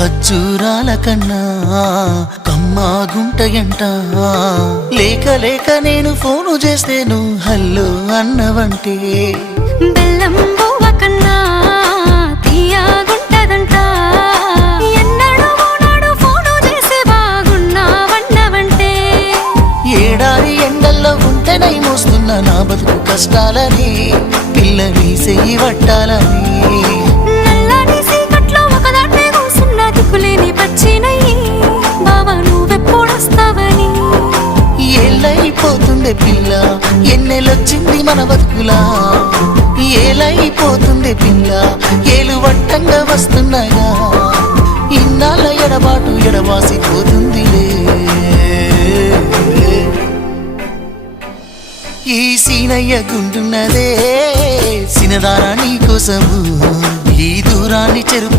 ఖర్జూరాల కన్నా కమ్మాగుంటయంట. లేక లేక నేను ఫోను చేస్తే నువ్వు హల్లో అన్నవంటే బెల్లం బువ్వ కన్నా తీయగుంటదంట. ఎన్నడూ నాడు ఫోను చేసి బాగున్నావన్నవంటే ఏడాది ఎండల్లో ఉంటేనై మోస్తున్న నా బతుకు కష్టాలని పిల్లని చెయ్యి పట్టాలని. నల్లని సీకట్లో ఒకదాన్నే కూసున్న దిక్కులేని పచ్చినయ్యి బావా నువ్వెప్పుడొస్తావని. ఏళ్ళైపోతుందే పిల్ల ఎన్నెలొచ్చింది మన బతుకులా. ఏలైపోతుందే పిల్ల ఏలు వట్టంగా వస్తున్నాగా. ఇన్నాళ్ళ ఎడబాటు ఎడవాసిపోతుందిలే. ఈ సీనయ్య గుంటున్నదే సినదారా నీ కోసము. ఈ దూరాన్ని చెరుపు